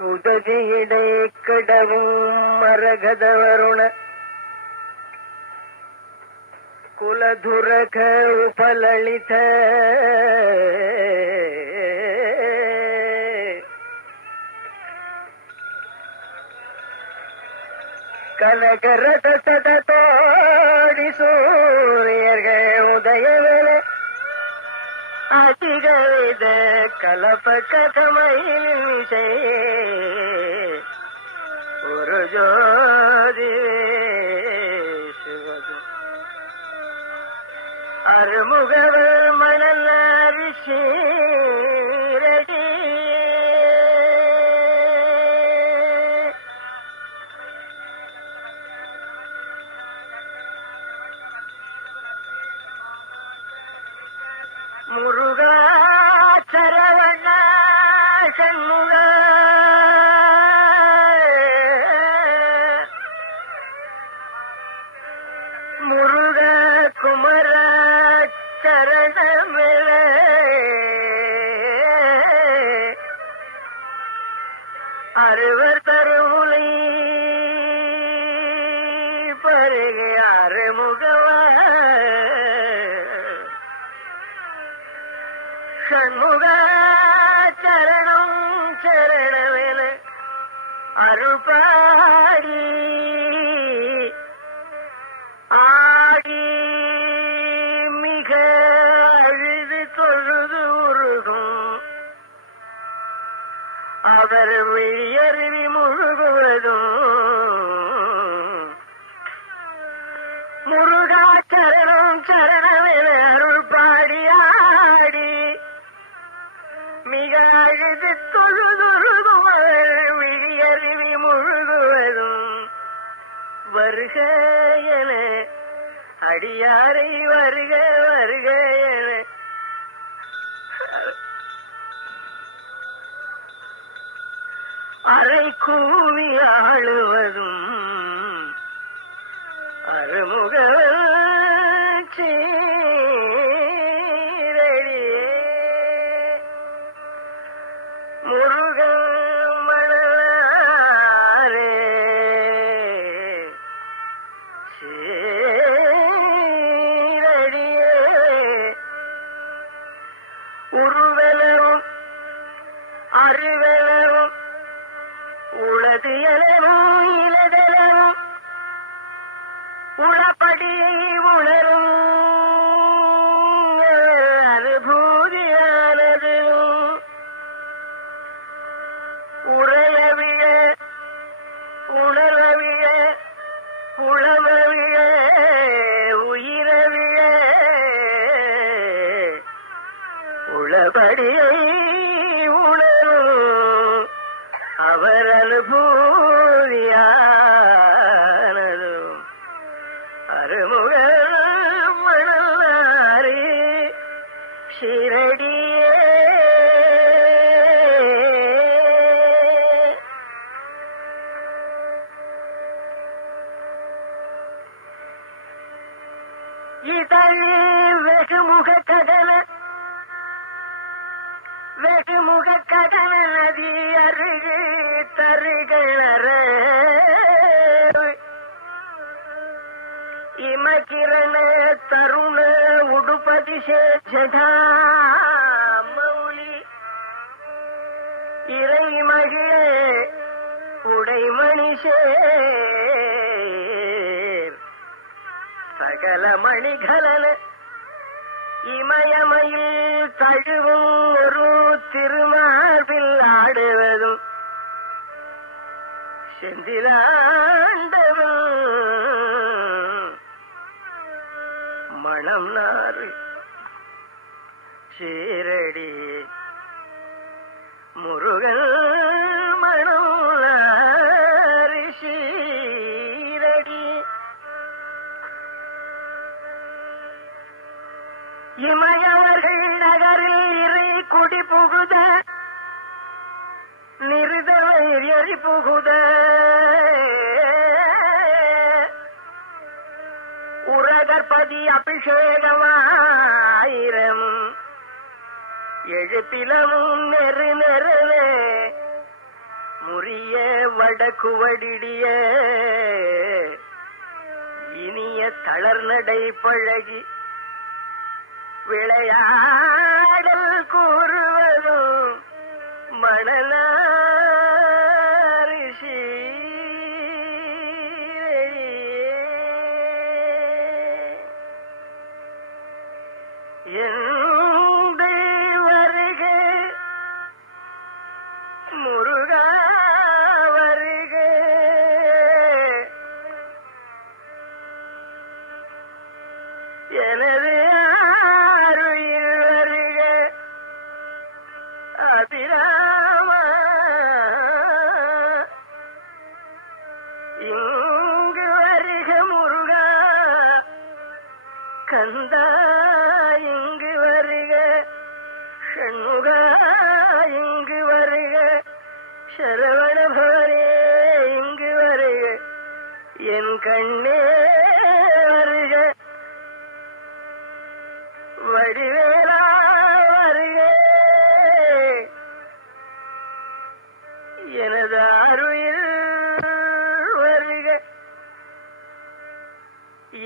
உதவியிடை கிடவும் மரகத வருண குலதுரக உபலளித கனகரத சததோடி சூரியர்கள் உதயவேளை அதிகவித கலப்ப கதமையில் இசை ஒரு ஜோதி சிவது அருமுகவர் மணல் அரிசி முருகா சரவண சண்முக முருக குமர சரணமே அறுவர் தருமுலை பருகை அறுமுகவா சண்முக சரணம் சரணவேல அருள்பாடி ஆடி மிக அழுது தொழுது உருகும் அவர் விழியருவி முழுகுவதும் முருகா சரணம் சரணவேல அருள்பாடி ஆடி மிக அழுது தொழுதுருகும் விழியருவி முழுகுவதும் வருக என அடியாரை வருக வருக என அரை கூவி ஆளுவதும் அருமுக உருவெலரும் அறிவெலரும் உளது எலரும் இலதெலரும் உளப்படி உணரும் அனுபூதியானதும் உரலவிய உணலவிய புலமவிய உயிரவிய உளபடியை உணரும் அவர் அனுபூதியானதும் அருமுக மணலாரி ஷிரடியே இதழ் வெகுமுக கடல வெகுமுக கடல நதி அருகு தருகளற இமகிரண தருண உடுபதி சேஷதா மௌலி இறைமகிழ உடைமணிஷேர் சகல மணிகலன இமயமயில் தழுவும் ஒரு திருமார்பில் ஆடுவதும் செந்திலாண்டவும் மணம் நாறு சீரடி முருகன் மணம் நாறு சீரடி இமயவர்கள் நகரில் இறை குடி புகுத நிறுதவர் எரி புகுத உரகற்பதி அபிஷேகமாயிரம் எழுப்பிலமும் நெரு நெருவே முறிய வடக்குவடிடிய இனிய தளர்நடை பழகி விளையாடல் கூறுவதும் மணலாரிஷி எந்தை வருக முருகா வருக எனது ஆருயிர் வருக அபிராம இங்கு வருக முருகா கந்தா இங்கு வருக ஷண்முகா இங்கு வருக சரவணபவனே இங்கு வருக என் கண்ணே வருக வடிவேலா வருக எனது ஆருயிர் வருக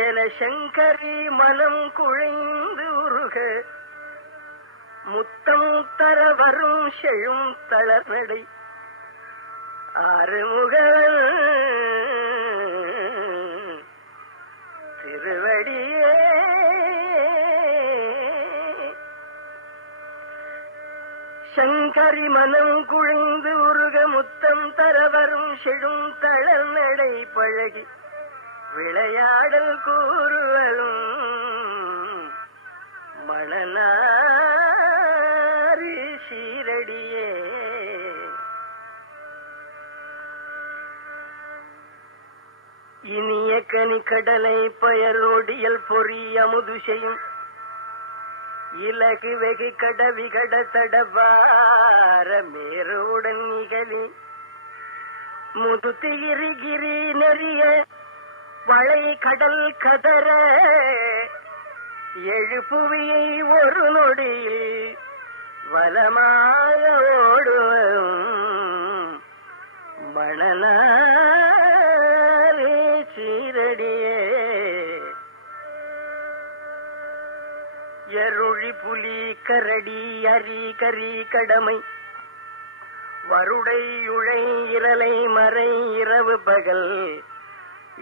என சங்கரி மனம் குழைந்து உருக முத்தம் தர வரும் செழும் தளர்நடை ஆறுமுகன் திருவடியே சங்கரி மனம் குழைந்து உருக முத்தம் தர வரும் செழும் தளர்நடை பழகி விளையாடல் கூறுவதும் மணனாரி சீரடியே இனிய கனி கடலை பயரோடியல் பொறி அமுது செய்யும் இலகு வெகு கட விகட தடவார மேருடன் நிகழி முதுத்து கிரி நெறிய வளை கடல் கதற எழுப்புவியை ஒரு நொடியில் வலமாக ஓடுவதும் மணலாரே சீரடியே எருழி புலி கரடி அரி கரி கடமை வருடை உழை இரலை மறை இரவு பகல்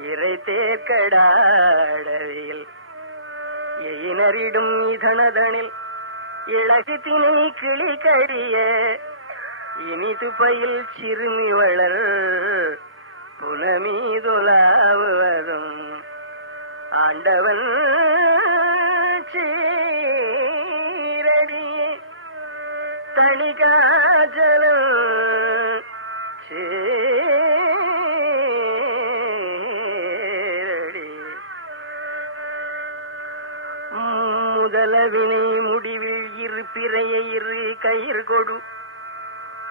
இறை தேர்கடாடவில் எயினரிடும் இதனதனில் இழகு திணை கிளி கடிய இனிது பயில் சிறுமி வளர் புனமீதுலாவுவதும் ஆண்டவன் சீரடி தணிகாஜலம் முதலவினை முடிவில் இரு பிறைய இரு கயிறு கொடு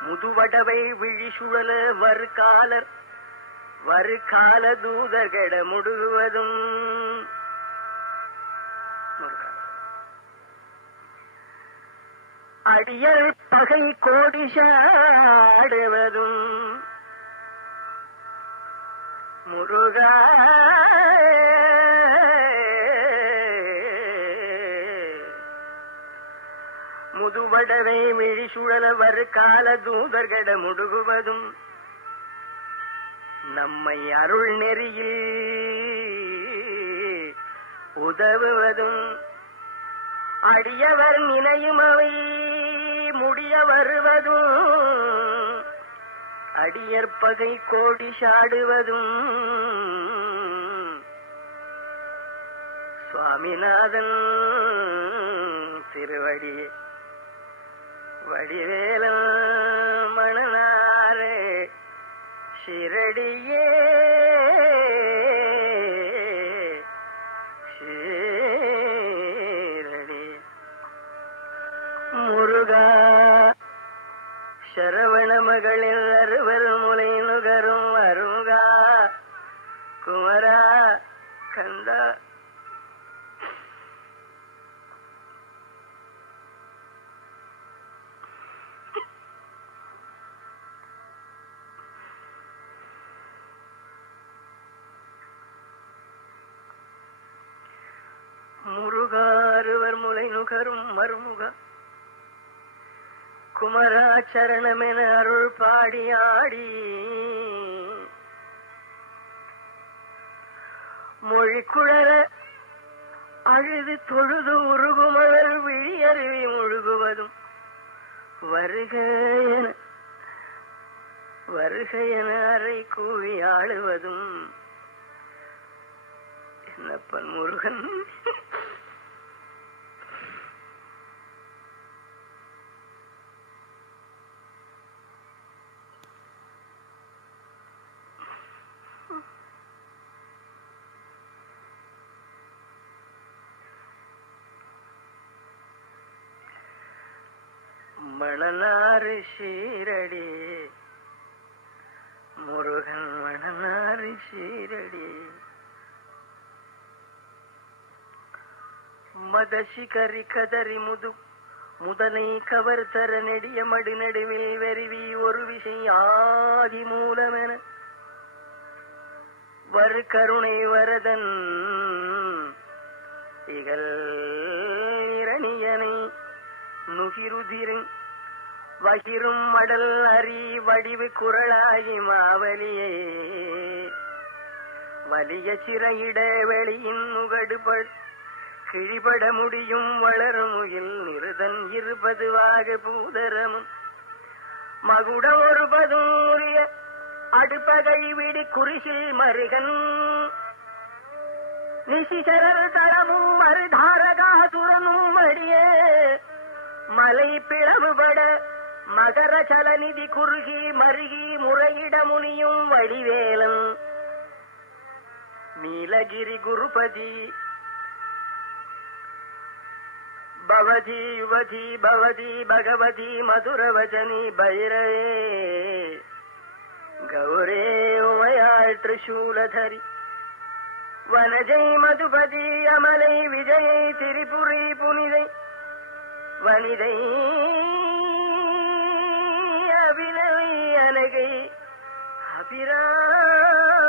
முதுவடவை விழி சுழல வருகால தூதர்கட முடுகுவதும் அடியல் பகை கோடிஷாடுவதும் முருகா முதுவடவை மிழி சுழல வருகால தூதர்கட முடுகுவதும் நம்மை அருள் நெறியில் உதவுவதும் அடியவர் நினையும் அவை முடிய வருவதும் அடியற்பகை கோடி சாடுவதும் சுவாமிநாதன் திருவடியே வடிவேலம் மணனாரே ஷிரடியே ஷீரடி முருகா சரவண மகளில் அறுவர் முலை நுகரும் அருகா குமரா கந்தா முருகாருவர் முலை நுகரும் மருமுக குமராச்சரணமென அருள் பாடியாடி மொழி குழற அழுது தொழுது உருகுமலர் விழியருவி முழுகுவதும் வருக என அறை கூவி ஆளுவதும் என்னப்பன் முருகன். மணனாறு சீரடி முருகன் மணனாறு சீரடி மதசிகரி கதறி முதனை கவர்த்தர நெடிய மடு நடுவில் வெறிவி ஒரு விசை ஆதி மூலமென வரு கருணை வரதன் இகல் இரணியனை நுகிருதிரை வகிரும் மடல் அறி வடிவு குரலாகி மாவலியே வலிய சிறையிட வெளியின் நுகடுபட் கிழிபட முடியும் வளருமுகில் நிறுதன் இருபதுவாக பூதரமும் மகுட ஒருபதும் உரிய அடுப்பகை விடி குறிசில் மருகன் நிசிசரர் தளமும் மறுதாரகாசுரனும் அடியே மலை பிளவுபட மகர சலநிதி குறுகி மருகி முறையிட முனியும் வடிவேலன் நீலகிரி குருபதி பவதி யுவதி பவதி பகவதி மதுரவஜனி பைரவே கௌரே உமையாள் திரிசூலதரி வனஜை மதுபதி அமலை விஜயை திரிபுரி புனிதை வனிதை அபிநவி அனகை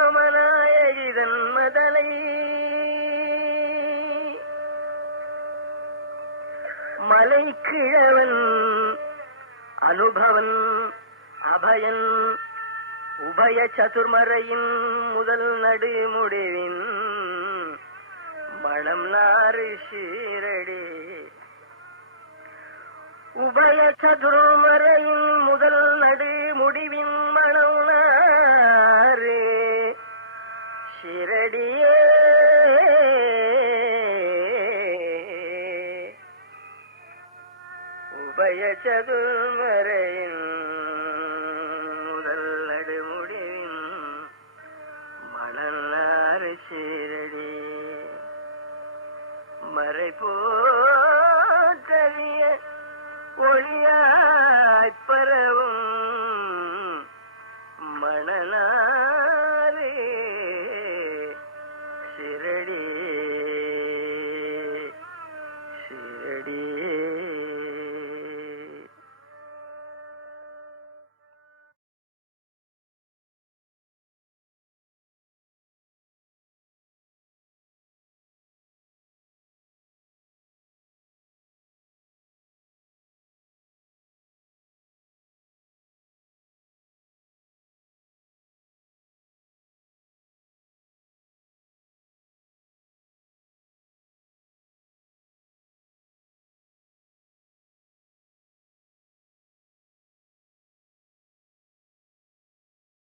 அபிராமநாயகிதன் மதலை மலை கிழவன் அனுபவன் அபயன் உபய சதுர்மறையின் முதல் நடு முடிவின் மணம் நாறு சீரடி உபய சதுர்மறையின் முதல் நடு முடிவின் மணம் நாறு சீரடியே உபய சதுர்மறையின் முதல் நடு முடிவின் மணம் நாறு சீரடி மறை போற்றிய ஒளியாய்ப் பரவ